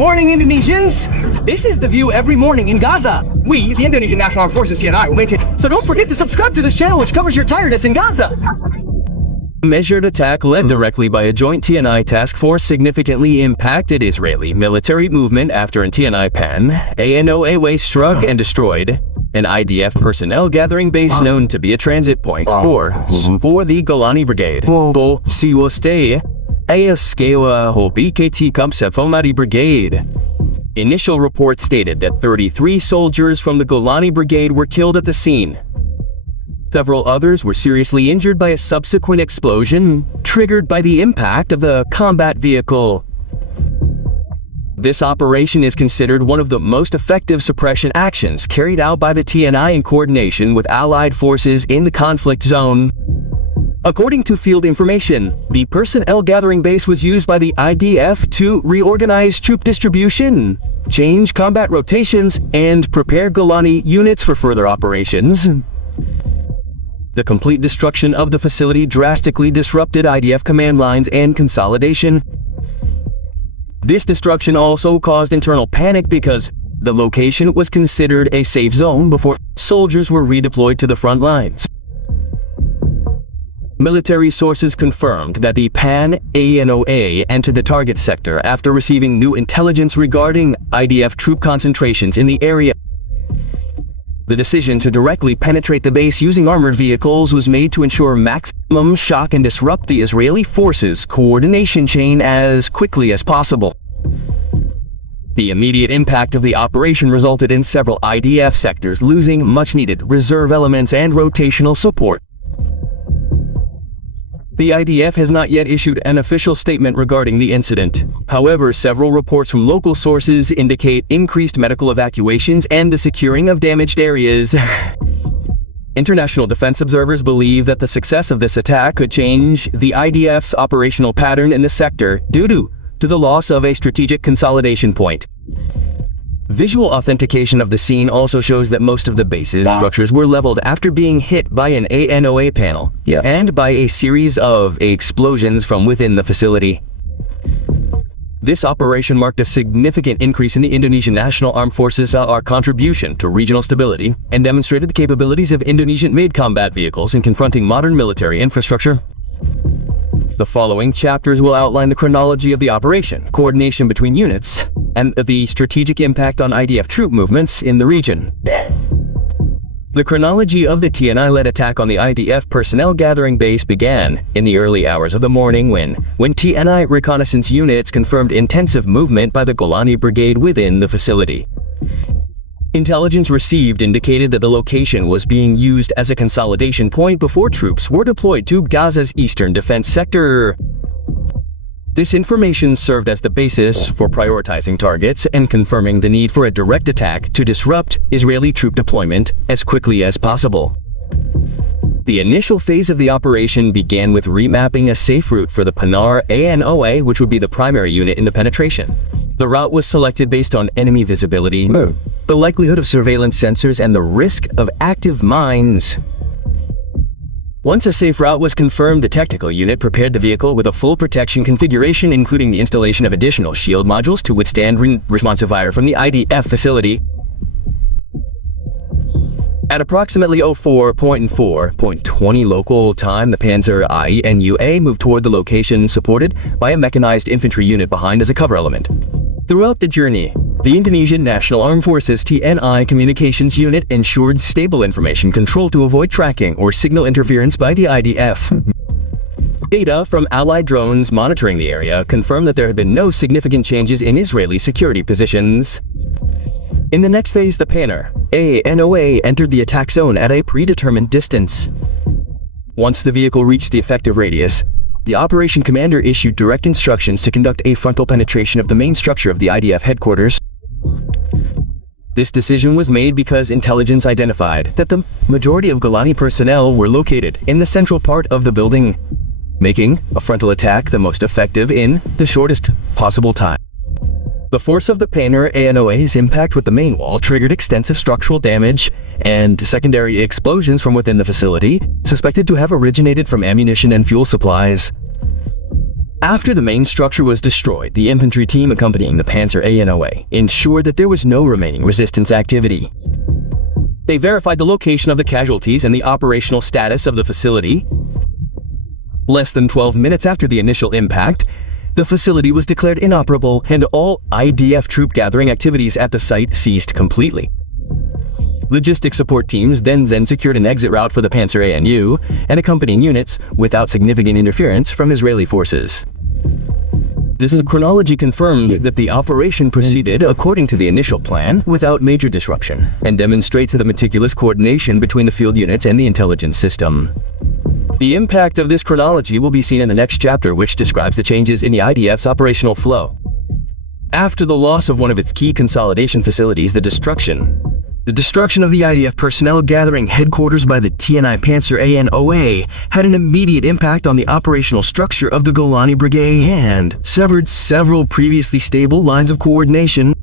Morning, Indonesians! This is the view every morning in Gaza. We, the Indonesian National Armed Forces, TNI, will maintain. So don't forget to subscribe to this channel, which covers your tiredness in Gaza. Measured attack led directly by a joint TNI task force significantly impacted Israeli military movement after an TNI PAN, Anoa struck and destroyed an IDF personnel gathering base known to be a transit point for the Golani Brigade. Po Siwostay Ayaskewa BKT Kamsefomari Brigade. Initial reports stated that 33 soldiers from the Golani Brigade were killed at the scene. Several others were seriously injured by a subsequent explosion triggered by the impact of the combat vehicle. This operation is considered one of the most effective suppression actions carried out by the TNI in coordination with Allied forces in the conflict zone. According to field information, the personnel gathering base was used by the IDF to reorganize troop distribution, change combat rotations, and prepare Golani units for further operations. The complete destruction of the facility drastically disrupted IDF command lines and consolidation. This destruction also caused internal panic because the location was considered a safe zone before soldiers were redeployed to the front lines. Military sources confirmed that the PAN Anoa entered the target sector after receiving new intelligence regarding IDF troop concentrations in the area. The decision to directly penetrate the base using armored vehicles was made to ensure maximum shock and disrupt the Israeli forces' coordination chain as quickly as possible. The immediate impact of the operation resulted in several IDF sectors losing much-needed reserve elements and rotational support. The IDF has not yet issued an official statement regarding the incident. However, several reports from local sources indicate increased medical evacuations and the securing of damaged areas. International defense observers believe that the success of this attack could change the IDF's operational pattern in the sector due to the loss of a strategic consolidation point. Visual authentication of the scene also shows that most of the base's structures were leveled after being hit by an ANOA panel and by a series of explosions from within the facility. This operation marked a significant increase in the Indonesian National Armed Forces' contribution to regional stability and demonstrated the capabilities of Indonesian-made combat vehicles in confronting modern military infrastructure. The following chapters will outline the chronology of the operation, coordination between units, and the strategic impact on IDF troop movements in the region. The chronology of the TNI-led attack on the IDF personnel gathering base began in the early hours of the morning when TNI reconnaissance units confirmed intensive movement by the Golani Brigade within the facility. Intelligence received indicated that the location was being used as a consolidation point before troops were deployed to Gaza's eastern defense sector. This information served as the basis for prioritizing targets and confirming the need for a direct attack to disrupt Israeli troop deployment as quickly as possible. The initial phase of the operation began with remapping a safe route for the Panar Anoa, which would be the primary unit in the penetration. The route was selected based on enemy visibility, the likelihood of surveillance sensors, and the risk of active mines. Once a safe route was confirmed, the technical unit prepared the vehicle with a full protection configuration, including the installation of additional shield modules to withstand responsive fire from the IDF facility. At approximately 04.4.20 local time, the Panzer INUA moved toward the location, supported by a mechanized infantry unit behind as a cover element. Throughout the journey, the Indonesian National Armed Forces TNI communications unit ensured stable information control to avoid tracking or signal interference by the IDF. Data from Allied drones monitoring the area confirmed that there had been no significant changes in Israeli security positions. In the next phase, the Panar Anoa entered the attack zone at a predetermined distance. Once the vehicle reached the effective radius, the operation commander issued direct instructions to conduct a frontal penetration of the main structure of the IDF headquarters. This decision was made because intelligence identified that the majority of Golani personnel were located in the central part of the building, making a frontal attack the most effective in the shortest possible time. The force of the Panar Anoa's impact with the main wall triggered extensive structural damage and secondary explosions from within the facility, suspected to have originated from ammunition and fuel supplies. After the main structure was destroyed, the infantry team accompanying the Panzer A Anoa ensured that there was no remaining resistance activity. They verified the location of the casualties and the operational status of the facility. Less than 12 minutes after the initial impact, the facility was declared inoperable and all IDF troop gathering activities at the site ceased completely. Logistic support teams then secured an exit route for the Panzer ANU and accompanying units without significant interference from Israeli forces. This chronology confirms that the operation proceeded according to the initial plan without major disruption and demonstrates the meticulous coordination between the field units and the intelligence system. The impact of this chronology will be seen in the next chapter, which describes the changes in the IDF's operational flow. After the loss of one of its key consolidation facilities, the destruction of the IDF personnel gathering headquarters by the TNI Panzer ANOA had an immediate impact on the operational structure of the Golani Brigade and severed several previously stable lines of coordination.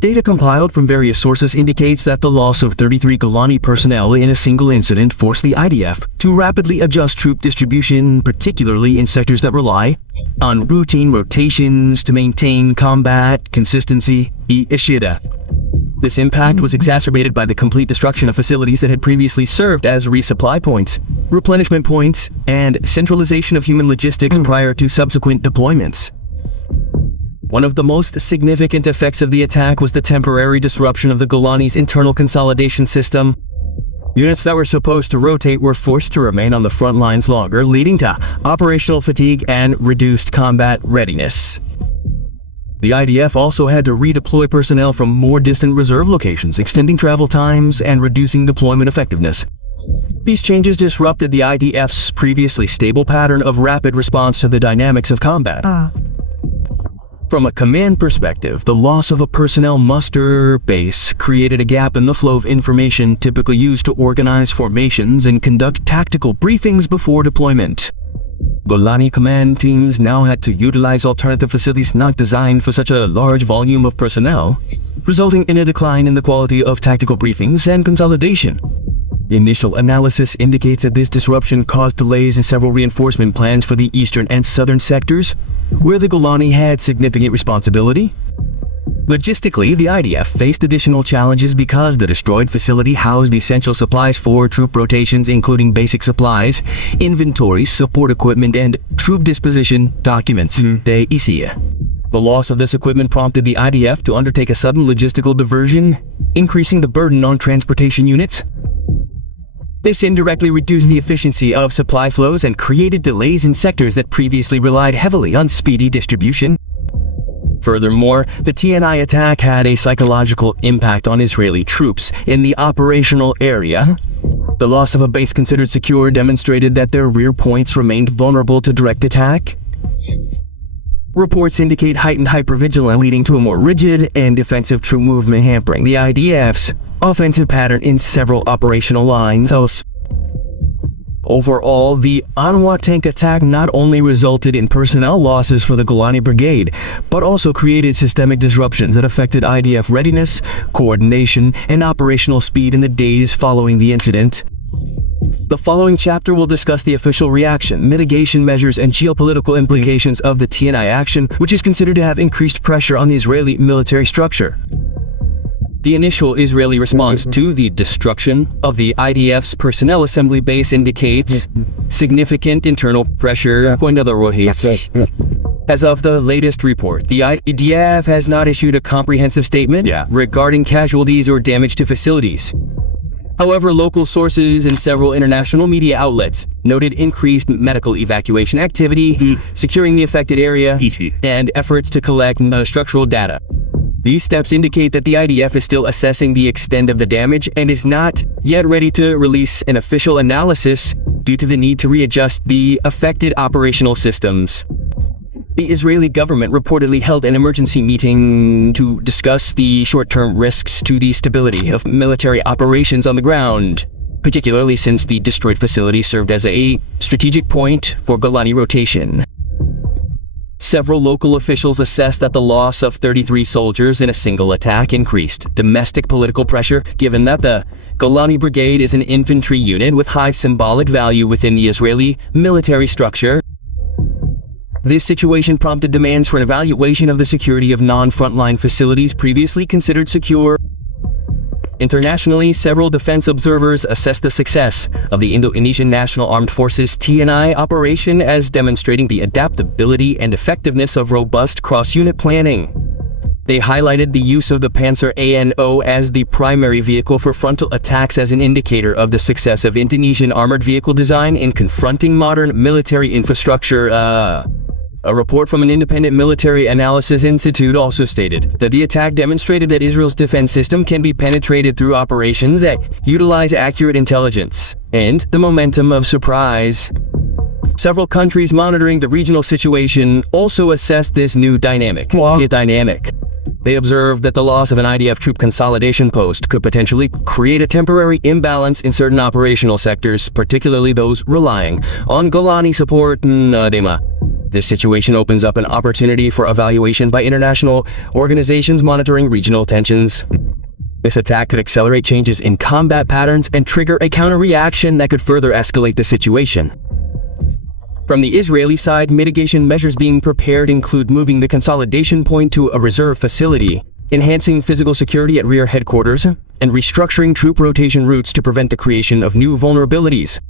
Data compiled from various sources indicates that the loss of 33 Golani personnel in a single incident forced the IDF to rapidly adjust troop distribution, particularly in sectors that rely on routine rotations to maintain combat consistency. This impact was exacerbated by the complete destruction of facilities that had previously served as resupply points, replenishment points, and centralization of human logistics prior to subsequent deployments. One of the most significant effects of the attack was the temporary disruption of the Golani's internal consolidation system. Units that were supposed to rotate were forced to remain on the front lines longer, leading to operational fatigue and reduced combat readiness. The IDF also had to redeploy personnel from more distant reserve locations, extending travel times and reducing deployment effectiveness. These changes disrupted the IDF's previously stable pattern of rapid response to the dynamics of combat. From a command perspective, the loss of a personnel muster base created a gap in the flow of information typically used to organize formations and conduct tactical briefings before deployment. Golani command teams now had to utilize alternative facilities not designed for such a large volume of personnel, resulting in a decline in the quality of tactical briefings and consolidation. Initial analysis indicates that this disruption caused delays in several reinforcement plans for the eastern and southern sectors, where the Golani had significant responsibility. Logistically, the IDF faced additional challenges because the destroyed facility housed essential supplies for troop rotations, including basic supplies, inventories, support equipment, and troop disposition documents. The loss of this equipment prompted the IDF to undertake a sudden logistical diversion, increasing the burden on transportation units. This indirectly reduced the efficiency of supply flows and created delays in sectors that previously relied heavily on speedy distribution. Furthermore, the TNI attack had a psychological impact on Israeli troops in the operational area. The loss of a base considered secure demonstrated that their rear points remained vulnerable to direct attack. Reports indicate heightened hypervigilance leading to a more rigid and defensive troop movement, hampering the IDF's offensive pattern in several operational lines. Overall, the Anoa tank attack not only resulted in personnel losses for the Golani Brigade, but also created systemic disruptions that affected IDF readiness, coordination, and operational speed in the days following the incident. The following chapter will discuss the official reaction, mitigation measures, and geopolitical implications of the TNI action, which is considered to have increased pressure on the Israeli military structure. The initial Israeli response to the destruction of the IDF's personnel assembly base indicates significant internal pressure. As of the latest report, the IDF has not issued a comprehensive statement regarding casualties or damage to facilities. However, local sources and several international media outlets noted increased medical evacuation activity, securing the affected area, and efforts to collect structural data. These steps indicate that the IDF is still assessing the extent of the damage and is not yet ready to release an official analysis due to the need to readjust the affected operational systems. The Israeli government reportedly held an emergency meeting to discuss the short-term risks to the stability of military operations on the ground, particularly since the destroyed facility served as a strategic point for Golani rotation. Several local officials assessed that the loss of 33 soldiers in a single attack increased domestic political pressure, given that the Golani Brigade is an infantry unit with high symbolic value within the Israeli military structure. This situation prompted demands for an evaluation of the security of non-frontline facilities previously considered secure. Internationally, several defense observers assess the success of the Indonesian National Armed Forces TNI operation as demonstrating the adaptability and effectiveness of robust cross-unit planning. They highlighted the use of the Panzer ANO as the primary vehicle for frontal attacks as an indicator of the success of Indonesian armored vehicle design in confronting modern military infrastructure. A report from an independent military analysis institute also stated that the attack demonstrated that Israel's defense system can be penetrated through operations that utilize accurate intelligence and the momentum of surprise. Several countries monitoring the regional situation also assessed this new dynamic. They observed that the loss of an IDF troop consolidation post could potentially create a temporary imbalance in certain operational sectors, particularly those relying on Golani support. This situation opens up an opportunity for evaluation by international organizations monitoring regional tensions. This attack could accelerate changes in combat patterns and trigger a counter-reaction that could further escalate the situation. From the Israeli side, mitigation measures being prepared include moving the consolidation point to a reserve facility, enhancing physical security at rear headquarters, and restructuring troop rotation routes to prevent the creation of new vulnerabilities.